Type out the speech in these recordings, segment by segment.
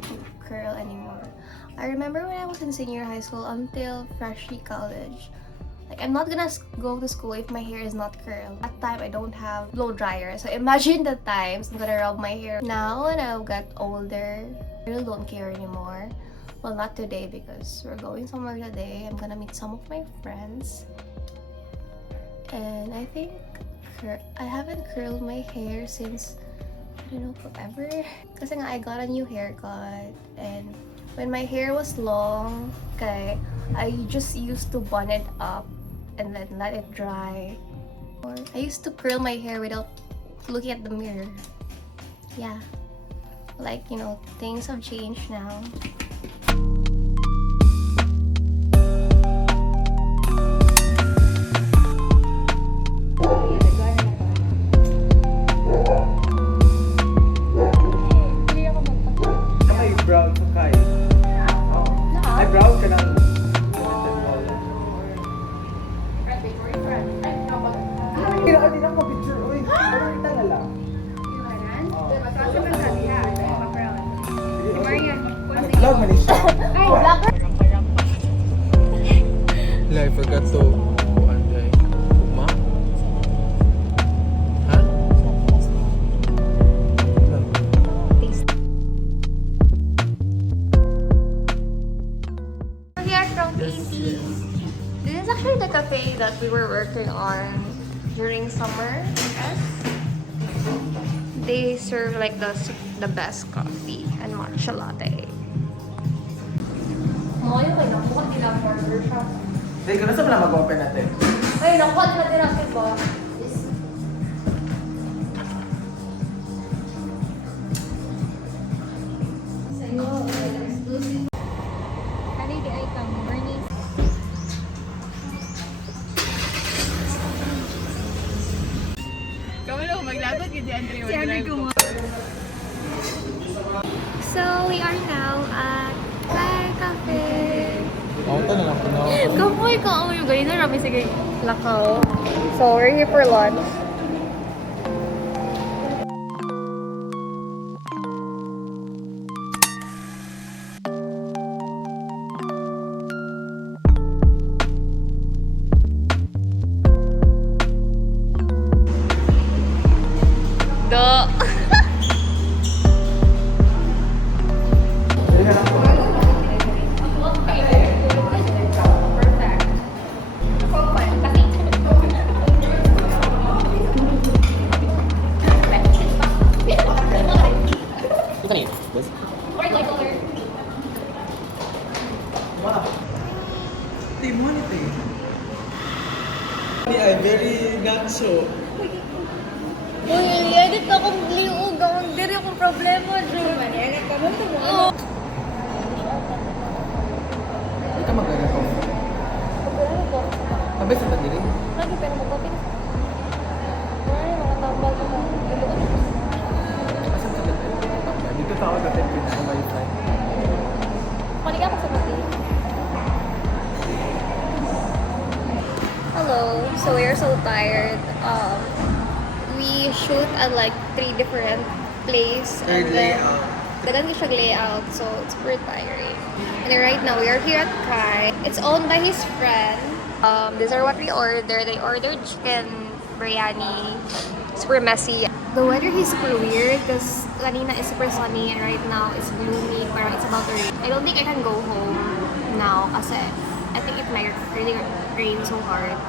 how to curl anymore. I remember when I was in senior high school until freshly college. Like, I'm not gonna go to school if my hair is not curled. At that time, I don't have blow dryer. So imagine the times I'm gonna rub my hair. Now, when I got older, I really don't care anymore. Well, not today because we're going somewhere today. I'm gonna meet some of my friends. And I think I haven't curled my hair since, I don't know, forever. Kasi nga, I got a new haircut. And when my hair was long, okay, I just used to bun it up and then let it dry. Or I used to curl my hair without looking at the mirror. Yeah. Like, you know, things have changed now. I forgot to Uma? Huh? We're here from 𝗶𝗳𝗄𝗏. This is actually the cafe that we were working on during summer. They serve like the best coffee and matcha latte. Ngayon kayo, nakuha nila burger shop. Hey, kung nasa pala mag-open natin? Ay, nakuha nila natin ba? So, we are now at Thai Cafe. Ito na lang po na. Kapoy ka, oh yung ganito, rami sige lakaw. So, we're here for lunch. I'm very not so. Uy, i-edit na akong liog. Ang diri akong problema, Jun. Manyanak ka mo ito mo. Oo. Hindi ka mag-gana ko. Ano ba? Mabay sa tandili? Lagi pero magpapin. Ay, mga tambal ko. Asan sa tandili? Dito sa ako natin pinaka-wifi. Panig ako sa pati. Hello. So we are so tired. We shoot at like 3 different places. Third layout. Dagan siya layout, so it's super tiring. And then right now we are here at 𝗀cie. It's owned by his friend. These are what we ordered. They ordered chicken biryani. Super messy. The weather is super weird because kanina is super sunny and right now it's gloomy. Parang it's about to rain. I don't think I can go home now kasi I think it might really rain so hard.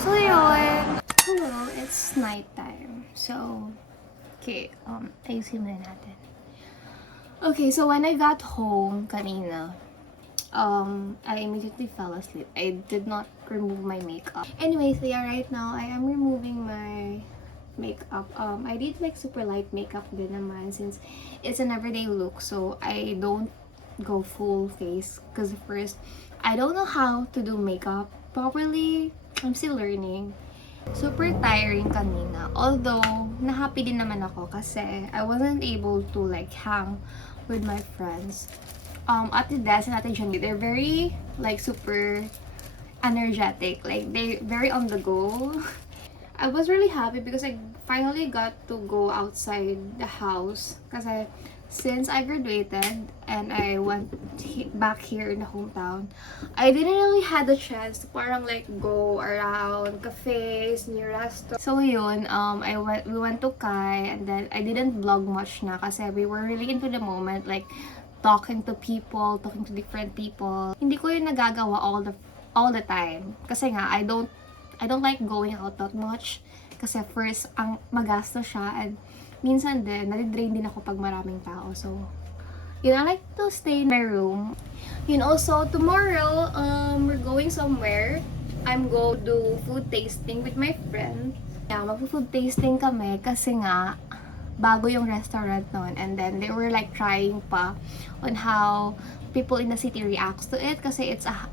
So yun. Hello, it's nighttime. So, okay, ayusin muna natin. Okay, so when I got home kanina, I immediately fell asleep. I did not remove my makeup. Anyways, yeah, right now I am removing my makeup. I did like super light makeup din naman since it's an everyday look, so I don't go full face because first I don't know how to do makeup properly. I'm still learning. Super tiring kanina. Although, na-happy din naman ako kasi I wasn't able to like hang with my friends. Ate Des and Ate Jenny, they're very like super energetic. Like, they very on the go. I was really happy because I finally got to go outside the house kasi since I graduated and I went back here in the hometown, I didn't really had the chance to parang like go around cafes, new restaurants. So yun, we went to 𝗀 and then I didn't vlog much na kasi we were really into the moment, like talking to people, talking to different people. Hindi ko yun nagagawa all the time. Kasi nga, I don't like going out that much. Kasi first, ang magasto siya and minsan din, nadidrain din ako pag maraming tao. So, yun, I like to stay in my room. Yun, also, tomorrow, we're going somewhere. I'm going to do food tasting with my friend. Yeah, mag-food tasting kami kasi nga, bago yung restaurant noon. And then, they were like trying pa on how people in the city reacts to it kasi it's a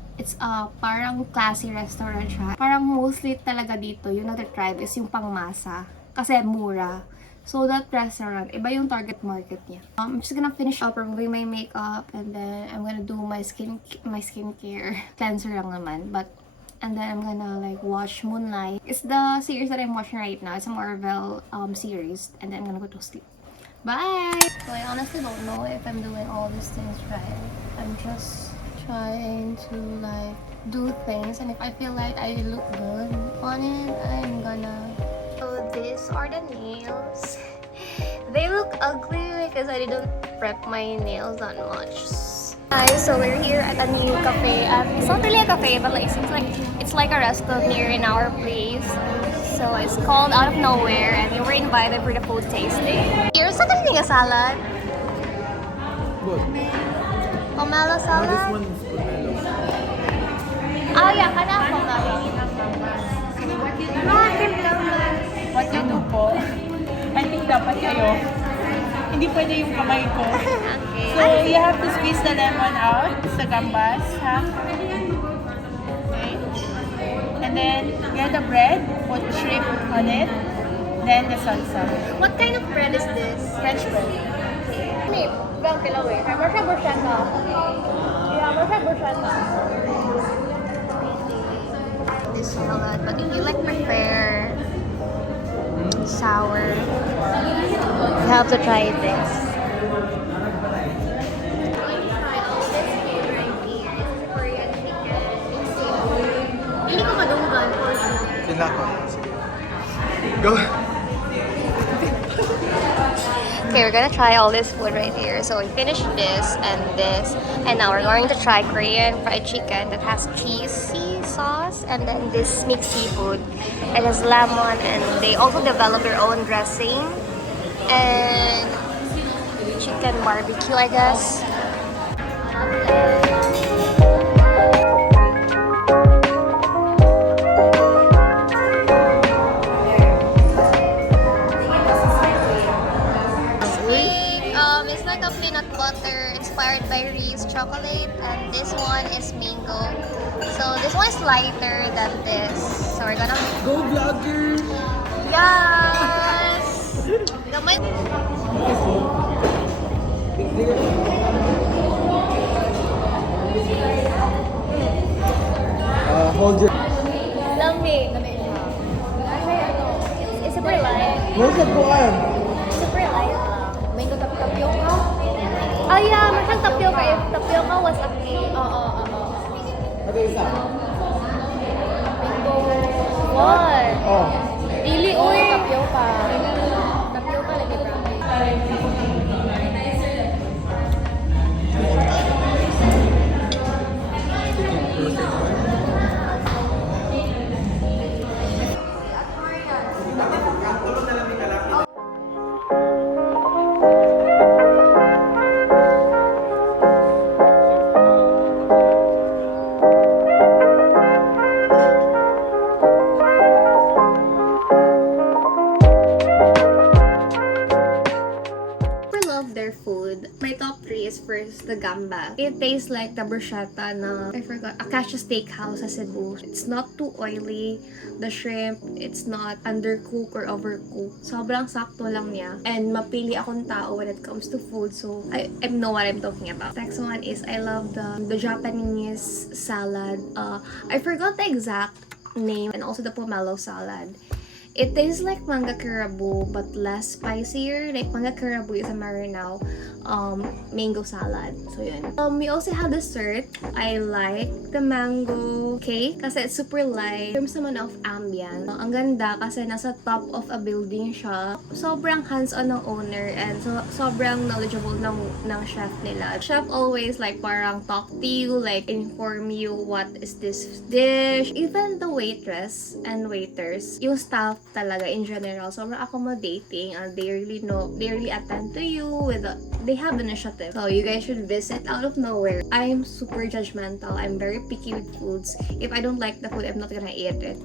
parang classy restaurant siya. Parang mostly talaga dito, yung na-tribe is yung pangmasa. Kasi mura. So that restaurant, iba yung target market niya. I'm just gonna finish up removing my makeup and then I'm gonna do my skincare cleanser lang naman. And then I'm gonna like watch Moonlight. It's the series that I'm watching right now. It's a Marvel series. And then I'm gonna go to sleep. Bye! So I honestly don't know if I'm doing all these things right. I'm just trying to like do things, and if I feel like I look good on it, I'm gonna. So these are the nails. They look ugly because I didn't prep my nails that much. Guys, so we're here at a new cafe. It's not really a cafe, but like it seems like it's like a restaurant here in our place. So it's called Out of Nowhere, and we were invited for the food tasting. Here's something a salad. Good. Pomelo salad. This one is pomelo. Oh yeah, kana pomelo. What you do po, I think dapat kayo, hindi pwede yung kamay ko. Okay. So, you have to squeeze the lemon out sa gambas, ha? Okay. And then, get the bread, put shrimp on it, then the salsa. What kind of bread is this? French bread. Maybe, gang kilawin. Marsha bruschetta. Yeah, marsha bruschetta. This salad, but if you like prefer sour, you have to try this. Hindi ko madunggan for sure. Sila ko. Sige. Go! Okay, we're gonna try all this food right here. So we finished this, and now we're going to try Korean fried chicken that has cheesy sauce, and then this mixed seafood. It has lemon, and they also develop their own dressing, and chicken barbecue, I guess. It's like a peanut butter inspired by ریز chocolate, and this one is mango. So this one is lighter than this. So we're gonna Go vlogger! yes. Gamay. Hold your... Lami. It's super light. Hold your buwan! Super light. Mango tapioca. Oh yeah, masang tapioca. If tapioca was a cake. Ano isa? Mango. What? Oh. Dili, uy. Tapioca. Tapioca lagi promise. The gamba. It tastes like the bruschetta na, I forgot, 𝗏𝗏𝘁 steakhouse sa Cebu. It's not too oily. The shrimp, it's not undercooked or overcooked. Sobrang sakto lang niya. And mapili akong tao when it comes to food. So, I know what I'm talking about. Next one is, I love the Japanese salad. I forgot the exact name, and also the pomelo salad. It tastes like manga 𝗀𝗵𝗶 but less spicier. Like manga 𝗀𝗵𝗶 is a marinao mango salad. So yun. We also have dessert. I like the mango cake kasi it's super light. In terms naman of ambience, ang ganda kasi nasa top of a building siya. Sobrang hands-on ng owner and sobrang knowledgeable ng chef nila. Chef always like parang talk to you, like inform you what is this dish. Even the waitress and waiters, yung staff talaga in general, sobrang accommodating and they really attend to you they have initiative. So you guys should visit out of nowhere. I'm super judgmental. I'm very picky with foods. If I don't like the food, I'm not gonna eat it.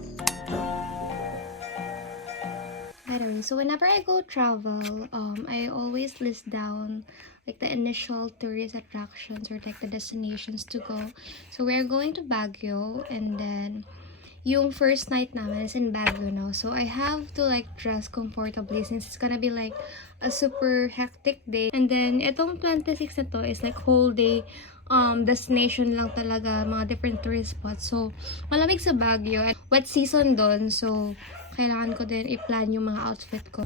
By the way, so whenever I go travel, I always list down like the initial tourist attractions or like the destinations to go. So we're going to Baguio, and then yung first night namin is in Baguio now. So I have to like dress comfortably since it's gonna be like a super hectic day. And then itong 26 na to is like whole day destination lang talaga, mga different tourist spots. So malamig sa Baguio at wet season doon. So kailangan ko din i-plan yung mga outfit ko.